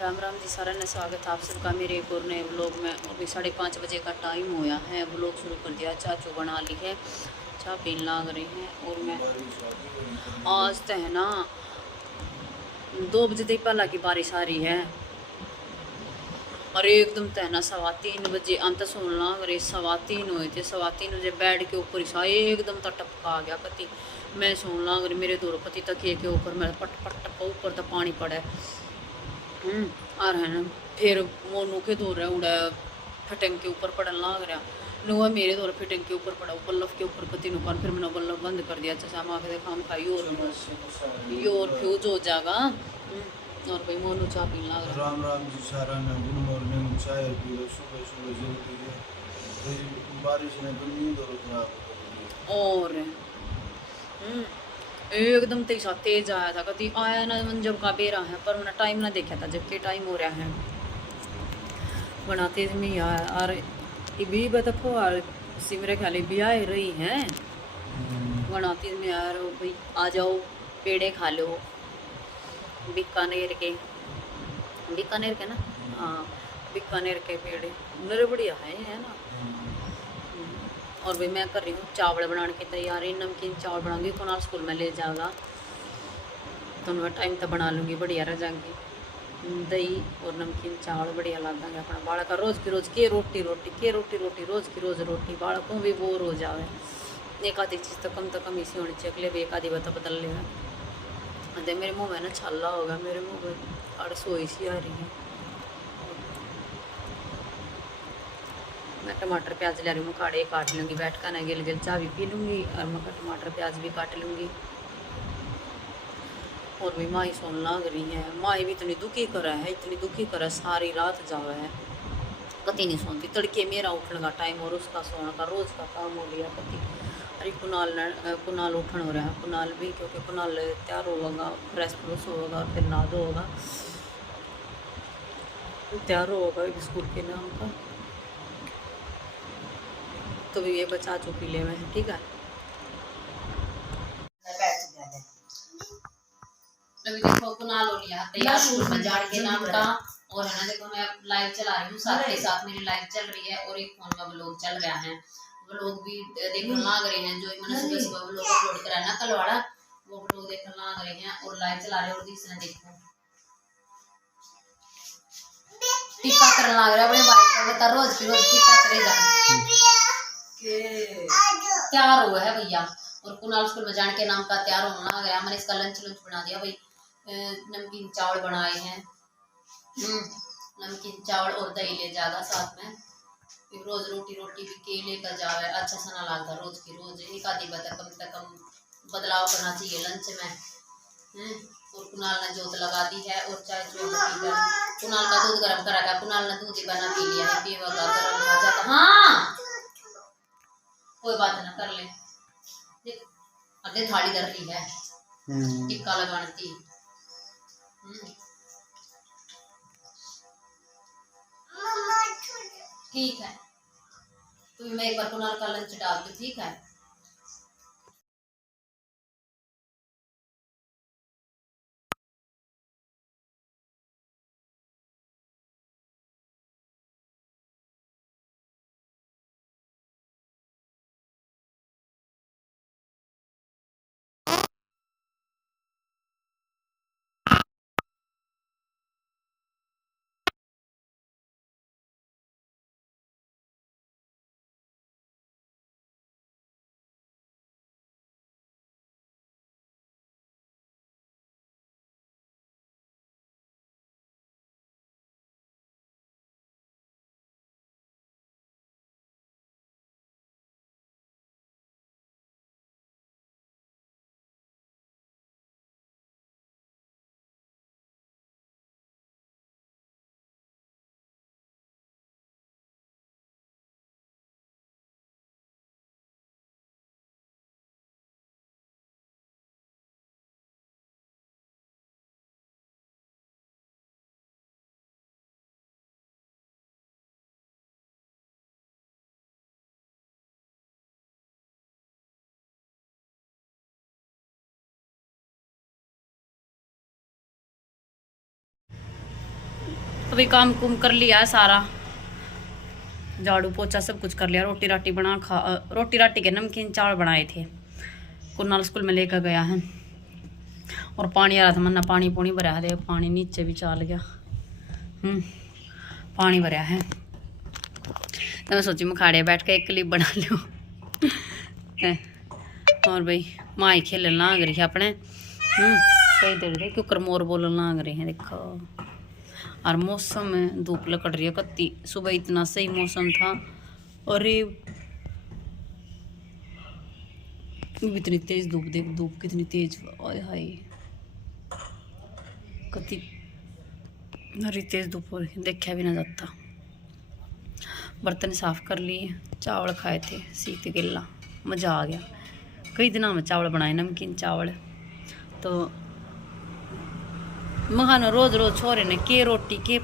राम राम जी सारा ने स्वागत है आप सबका मेरे एक और नए व्लॉग में। अभी 5:30 बजे का टाइम होया है। व्लॉग शुरू कर दिया। चाचू बना ली है, चाय पीने लग रही हैं। और मैं आज तो है ना 2 बजे तक पहला की बारिश आ रही है और एकदम तो है ना 3:15 बजे अंत सुन ला अरे 3:15 हुए थे। 3:15 बजे बेड के ऊपर ही एकदम तो टपका आ गया कति। मैं सुन ला अगर मेरे दो पति तकिए के ऊपर मैं पट पट टपका ऊपर तो पानी पड़े। आ रहा है ना फिर मोनू के दौर उड़ा फिटिंग के ऊपर पड़न लग रहा नुआ मेरे दौर फिटिंग के ऊपर पड़ा बल्लभ के ऊपर कति नुकान। फिर मैंने बल्लभ बंद कर दिया। अच्छा माँ के देखा हम खाई और फ्यूज हो जाएगा। और भाई मोनू चाय पीने लग रहा। राम राम जी सारा ने गुड मॉर्निंग। चाय पी लो सुबह सुबह जल्दी है। बारिश ने तो नींद और खराब कर दी। और एकदम तेज आया था कति आया ना जब का बेरा है पर मैंने टाइम ना देखा था जबकि टाइम हो रहा है बनाते में यार। और भी देखो और सिमरे खाली भी आ रही हैं बनाती में यार। भाई आ जाओ पेड़े खा लो बीकानेर के ना। हाँ बीकानेर के पेड़े मेरे बढ़िया है ना। और भाई मैं कर रही हूँ चावल बनाने की तैयारी। नमकीन चावल बनाऊंगी कुणाल स्कूल में ले जाएगा तो मैं टाइम तो बना लूँगी बढ़िया रह जाएंगी। दही और नमकीन चावल बढ़िया लगेंगे अपना बालक का रोज़ की रोज़ के रोटी रोज़ की रोज़ रोटी बालकों भी बोर हो जाए। एक आधी चीज़ तो कम इसी होनी चाहिए अगले भी एक आधी बता बदल लेगा। अरे मेरे मुँह में ना छाला होगा मेरे मुँह में और सोई सी आ रही है। मैं टमाटर प्याज ले रही हूँ काटे काट लूँगी बैठ कर ना गिल गिल चाय भी पी लूँगी और मैं टमाटर प्याज भी काट लूँगी। और भी माँ ही सोन लग रही है। माँ भी इतनी दुखी करा है इतनी दुखी करा सारी रात जावा है कति नहीं सोती। तड़के मेरा उठने का टाइम और उसका सोने का रोज़ का काम हो लिया कति। अरे कुनाल उठन हो रहा है कुनाल भी क्योंकि कुनाल तैयार होगा फ्रेश फ्रूश होगा और फिर नहा धो होगा तैयार होगा स्कूल के नाम का। तो भी ये बचा चुकी ले में ठीक है। अभी देखो कुनाल हो लिया तैयार स्कूल में जाने के नाम का। और है ना देखो मैं लाइव चला रही हूँ साथ के साथ मेरी लाइव चल रही है और एक फोन में व्लॉग चल रहा है। व्लॉग भी देखने लग रहे हैं जो मैंने सुबह सुबह व्लॉग अपलोड करा ना कल वाला वो व्लॉग देखने लग रहे हैं और लाइव चला रहे हैं। और तीसरा देखो टिक्का करने लग रहा है अपने भाई को बता रोज की रोज टिक्का करेगा के तैयार हुआ है भैया। और कुनाल स्कूल में जाने के नाम का तैयार होना लग गया। मैंने इसका लंच बना दिया भाई। नमकीन चावल बनाए हैं। नमकीन चावल और दही ले जाएगा साथ में। फिर रोज रोटी भी के लेकर जावे अच्छा सा ना लगता रोज की रोज एक आधी बात कम से कम बदलाव करना चाहिए लंच में। और कुनाल ने जोत लगा दी है और चाय कुनाल का दूध गर्म करा कुनाल ने दूध ही बना पी लिया है पीवा का गर्म खा जाता। हाँ कोई बात ना कर ले अरे थाली धर ली है टिक्का लगाने की। ठीक है तो मैं एक बार कुनाल का लंच डाल दूँ ठीक है। अभी काम कुम कर लिया है सारा, झाड़ू पोछा सब कुछ कर लिया। रोटी राटी बना रोटी राटी के नमकीन चावल बनाए थे, कुनाल स्कूल में लेकर गया है। और पानी आ रहा था, मन्ना पानी पूनी भरा है, पानी नीचे भी चल गया। पानी भरा है तो मैं सोची मखाड़े बैठ के एक क्लिप बना लूँ। और भाई माँ ही खेलन लाग रही है अपने, कई देर दे क्यों मोर बोलन लाग रहे हैं देखो। और मौसम में धूप लकड़ रही है कत्ती, सुबह इतना सही मौसम था और इतनी तेज धूप, देख धूप कितनी तेज, ओए हाय कत्ती हरी तेज धूप हो रही, देखा भी ना जाता। बर्तन साफ कर लिए, चावल खाए थे सीत गिल्ला, मज़ा आ गया। कई दिनों में चावल बनाए, नमकीन चावल। तो मखाना रोज रोज छोरे ने के रोटी के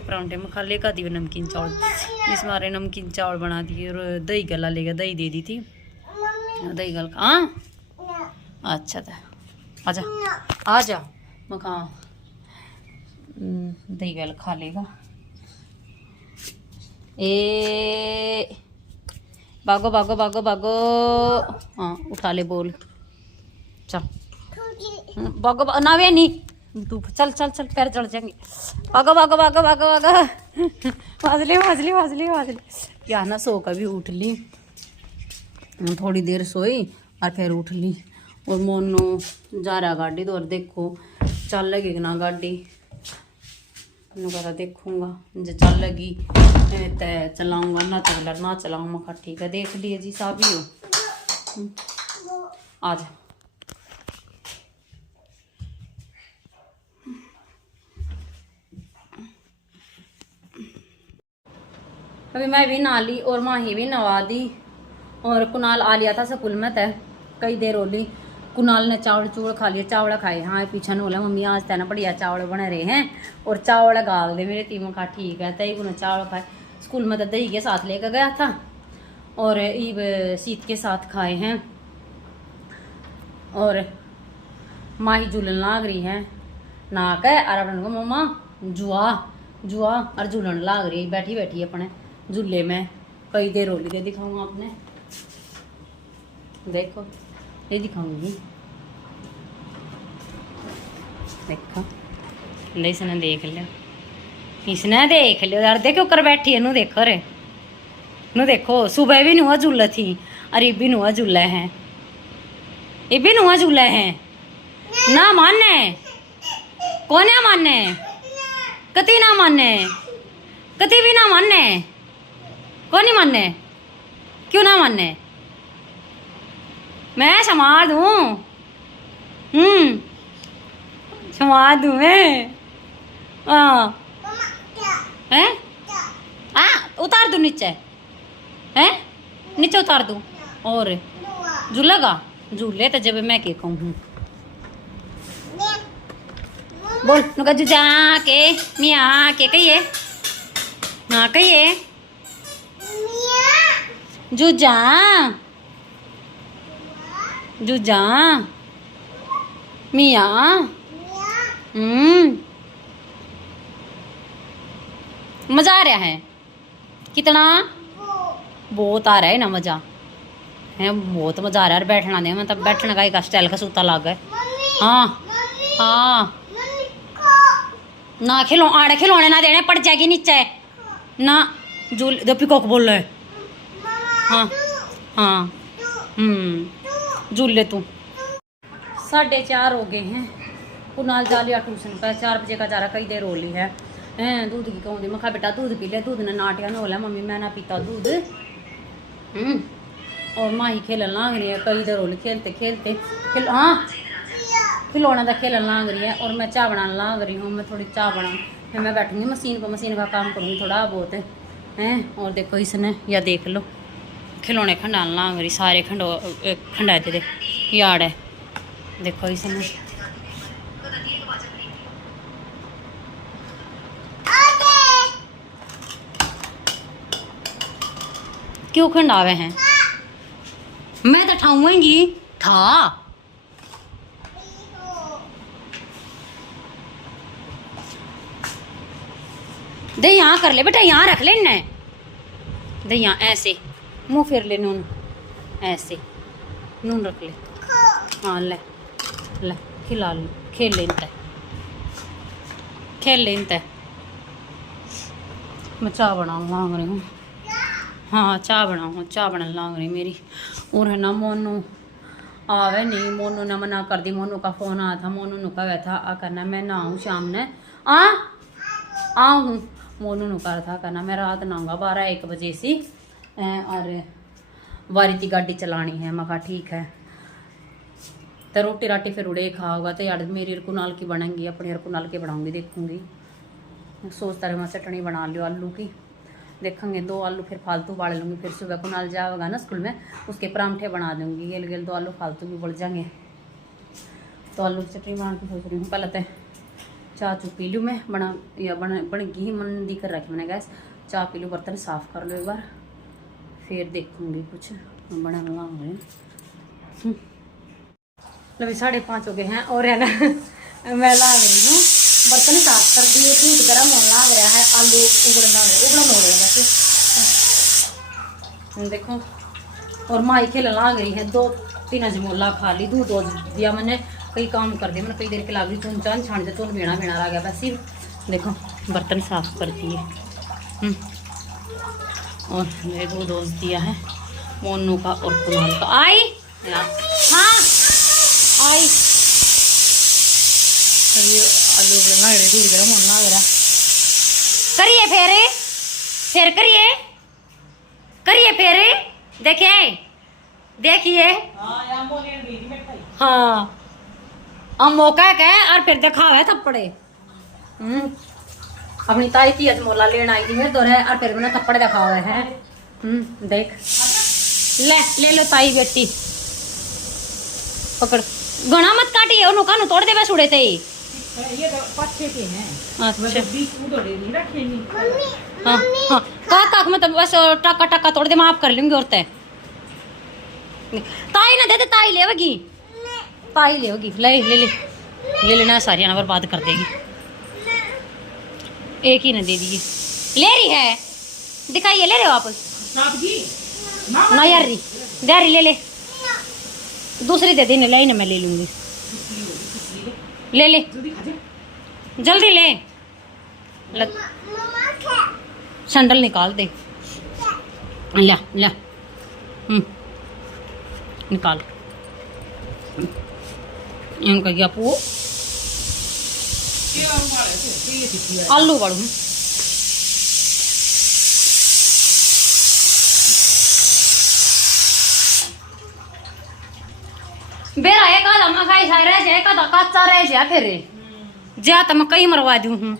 परांठे मखा लेकर दिए नमकीन चावल। इस मारे नमकीन चावल बना दिए और दही गला लेगा, दही दे दी थी, दही गल। हाँ अच्छा था, आजा आजा मखा, दही गल खा लेगा। ए भागो भागो भागो भागो, हाँ उठा ले बोल, चल भागो ना वे नहीं धूप, चल चल चल पैर जल जाएंगे, भागो भागो भागो भागो भागो। वाजली या ना सो कभी उठ ली, थोड़ी देर सोई और फिर उठ ली। और मोनो जा रहा गाड़ी तो, और देखो चल लगेगी ना गाड़ी, कहा देखूंगा जो चल लगी तो चलाऊंगा, ना तो ना चलाऊंगा। मखा ठीक है, देख लिए जी साहब ही हो, आ जा। अभी मैं भी नहा ली और माही भी नवा दी, और कुनाल आ लिया था स्कूल में तय, कई देर हो ली। कुनाल ने चावल चूवल खा लिया, चावल खाए। हाँ पीछे न बोला मम्मी आज तेना बढ़िया चावल बन रहे हैं, और चावल गाल दे मेरे तीमों का ठीक है। तई उन्हें चावल खाए, स्कूल में तो दही के साथ लेकर गया था और ईब सीत के साथ खाए हैं। और माही झूलन लाग रही है ना कह, और मम्मा जुआ जुआ और झूलन लाग रही है, बैठी बैठी अपने झूले में। कई देर हो ली, दिखाऊंगा आपने, देखो ये दिखाऊंगी, देखो ले इसने देख लिया, इसने देख लिया यार, देखो कर बैठी है नू, देखो रे नू, देखो सुबह भी नुआ झूला थी और ये भी नुआ झूला है, ये भी नुआ झूला है ना। मानने कौन है, मानने कति ना मानने, कति भी ना मानने, कौन नहीं मानने, क्यों ना मानने, मैं संभाल दूँ, संभाल दूँ मैं। हाँ हैं, उतार दूँ नीचे, हैं नीचे उतार दूँ, और झूलेगा झूले तो जब मैं क्या कहूँ, बोल नुका जुजा के मिया के कहिए, हाँ कहिए जुजा जुजा मिया। मजा आ रहा है कितना, बहुत आ रहा है ना मजा है, बहुत मजा आ रहा है। बैठना दे मतलब बैठने का एक स्टाइल का सूता लग गए। हाँ हाँ ना खिलो, आड़े खिलौने ना देने, पड़ जाएगी नीचे ना। झूल जो पिकॉक बोल रहे, हाँ हाँ झूल ले तू। 4:30 हो गए हैं, कुनाल जा लिया ट्यूशन पर, 4 बजे का जा रहा, कई देर हो ली है। दूध की कहूँ मैं खा बेटा दूध पी लिया, दूध ने नाटिया न बोला मम्मी मैं ना पीता दूध। और माही खेलन लाग रही है, कई देर हो ली खेलते खेलते, हाँ खिलौना था खेलन लाग रही है। और मैं चाय बनाने लाग रही हूँ, मैं थोड़ी चाय बना, फिर मैं बैठूँगी मशीन पर, मशीन का काम करूँगी थोड़ा बहुत हैं। और देखो इसने, या देख लो खिलौने खंडाने लाग रही, सारे खंडाए थे यार्ड है, देखो इसने। क्यों खंडावे हैं, मैं तो ठाऊंगी ठा। दे यहाँ कर ले बेटा, यहाँ रख ले इन्हें, दे यहाँ ऐसे मुंह फेर ले नून, ऐसे नून रख ले। हाँ ले ले खिला ले, खेल ले इनते, खेल ले इनते। मैं चाय बनाऊँ लांग रही हूँ। हाँ चाय बनाऊँ, चाय बना लांग रही मेरी। और है ना मोनू आवे नहीं, मोनू ने मना कर दी। मोनू का फोन आया था, मोनू नु कहा था आ करना मैं ना आऊँ शाम ने आ हूँ। मोनू नु कहा था करना मैं रात ना आऊँगा 12-1 बजे से, और वारी की गाड़ी चलानी है। मैं कहा ठीक है। तो रोटी राटी फिर उड़े खाओगा तो यार मेरी और कुनाल की बनेंगी, अपनी और कुनाल की बनाऊंगी, देखूंगी। सोचता रहे मैं चटनी बना लियो आलू की, देखेंगे 2 आलू फिर फालतू बाल लूँगी। फिर सुबह कुनाल जाएगा ना स्कूल में, उसके परांठे बना दूँगी। गेल गेल 2 आलू फालतू भी बढ़ जाएंगे। तो आलू की चटनी बना के सोच रही हूँ। पहले तो चाय चू पी लूँ मैं, बनेगी ही मन दी कर रखी मैंने गैस। चाय पी लूँ, बर्तन साफ़ कर लो एक बार, फिर देखूँगी कुछ बना लाऊंगी। अभी 5:30 हो गए हैं और है ना मैं ला रही हूँ बर्तन साफ कर दिए, दूध गर्म होने लग रहा है, आलू उबलने लग रहे, उबलन हो रहे हैं वैसे देखो। और माई खेलने लग रही है, 2-3 अजमोला खा ली, दूध दिया मैंने, कई काम कर दिया मैंने, कई देर के लाग रही चुन चान छान से, तो बीणा बीणा रह गया वैसे। देखो बर्तन साफ कर दिए। और मेरे 2 दोस्त दिया है, मोनू का और कुनाल का। आई हाँ आई आलू लगा रहे, दूध गर्म होना लग रहा। करिए फिर करिए करिए फिर देखिए देखिए। हाँ अब मौका क्या है, और फिर दिखावे थप्पड़े। अपनी ताई की अजमोला लेना आई थी मेरे तो है, और फिर मैंने थप्पड़ दिखावे हैं। देख ले लो ताई बेटी पकड़, गणा मत काटिए, उन्होंने कानू तोड़ दे बस उड़े थे ये तो पछे के हैं। अच्छा बीच उड़े नहीं रखे नहीं। हाँ हाँ काका मैं तो बस टका टका तोड़ दे, माफ कर लूंगी। और तय ताई ना दे दे, ताई लेवगी, ताई लेवगी, ले ले ले ले लेना सारी ना बर्बाद कर देगी। एक ही ना दे दिए, ले रही है दिखाइए, ले रहे हो आप ना यार री दे रही, ले ले दूसरी दे देने लाई ना, मैं ले लूंगी। ले ले जल्दी ले, सैंडल निकाल दे, ला ला निकाल। इनका क्या पो आलू बाड़ू बेरा एक आधा मकाई सा रह जाए, कदा कच्चा रह जाए, फिर जा तो मैं कहीं मरवा दूँ हूँ।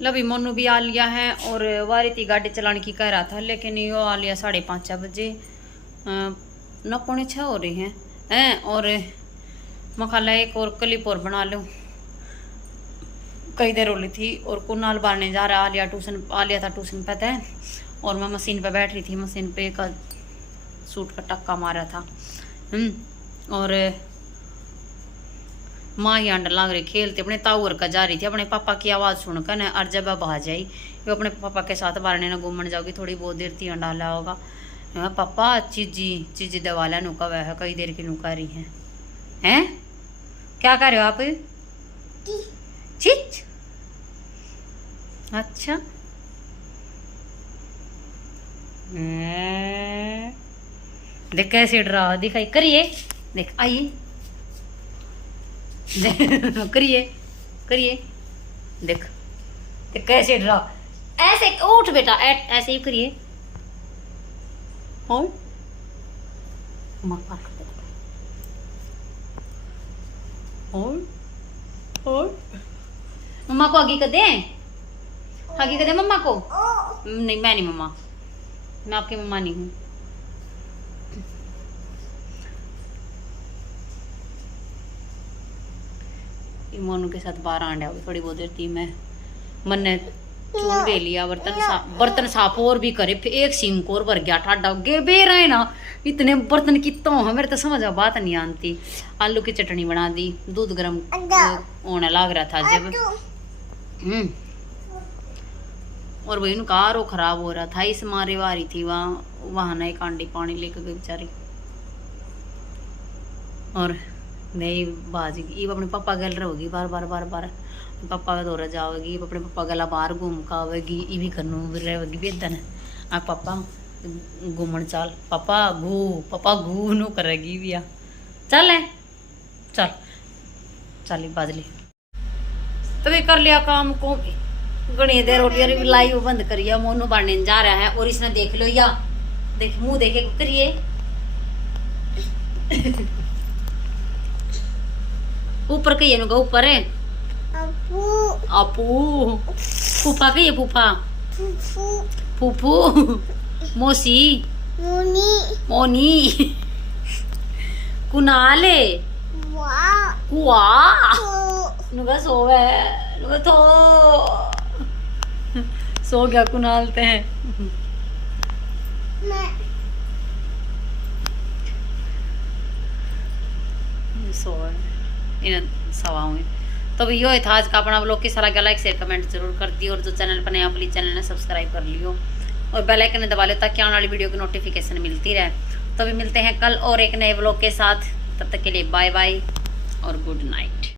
लभी मोनू भी आ लिया है, और वारिती गाड़ी चलाने की कह रहा था, लेकिन यो आ लिया 5:30 बजे, 9:45 हो रही हैं। और मखाला एक और क्लिप और बना लो, कई देर हो रही थी। और कुनाल बारने जा रहा, आ लिया था ट्यूशन पे था, और मैं मशीन पे बैठ रही थी, मशीन पे का सूट का टक्का मारा था। और माँ ही अंडर लाग रही खेलते, अपने ताऊर का जा रही थी, अपने पापा की आवाज़ सुनकर न, और जब अब आ जाई वो अपने पापा के साथ बारने ना घूमने जाओगी, थोड़ी बहुत देर थी डाला होगा। पापा चीजी दवाला नुका वह है, कई देर की नुका रही हैं। क्या कर रहे हो आप? चिच अच्छा देख कैसे डरा दिखाई, करिए देख, आइए करिए करिए देख कैसे डरा, ऐसे उठ बेटा, ऐसे ही करिए। और मम्मा को आगे कर दे, आगे कर दे मम्मा को। नहीं मैं नहीं मम्मा, मैं आपकी मम्मा नहीं हूँ। मोनू के साथ बाहर आंडा होगी, थोड़ी बहुत देर थी मैं मन ने चूल ले लिया, बर्तन साफ और भी करे, फिर एक सीम को और भर गया ठाडा गे बे रहे ना, इतने बर्तन कितना हो मेरे तो समझ आ बात नहीं आती। आलू की चटनी बना दी, दूध गर्म होने लग रहा था जब और वही उनका आरो खराब हो रहा था, इस मारे वारी थी वहां नहीं कांडी पानी लेकर गई बेचारी। और नहीं बाजी ये अपने पापा गल रहोगी बार बार बार बार, पापा का दौरा जाओगी, अपने पापा गला बाहर घूम का आवेगी, ये भी करनू रहेगी बेदन आ पापा घूमन चाल, पापा घू नो करेगी भी आ चल है चल चल बाजली तो भी कर लिया काम को, गणी देर रोटी लाइव बंद करिए, मोनू बांधने जा रहा है और इसने देख लो या देख मुंह देखे करिए ऊपर कहिए नुगा ऊपर है अपू फूफा कहिए फूफा फूफू मौसी मोनी कुनाले कुआ नुगा सोवे नुगा तो सो गया कुनालते हैं सो इन सवा हुई। तो भी यो था आज का अपना ब्लॉग, किस तरह का लाइक शेयर कमेंट जरूर कर दियो, और जो चैनल पर नया प्लीज चैनल ने सब्सक्राइब कर लियो और बेल आइकन दबा लो ताकि आने वाली वीडियो की नोटिफिकेशन मिलती रहे। तो भी मिलते हैं कल और एक नए ब्लॉग के साथ, तब तक के लिए बाय बाय और गुड नाइट।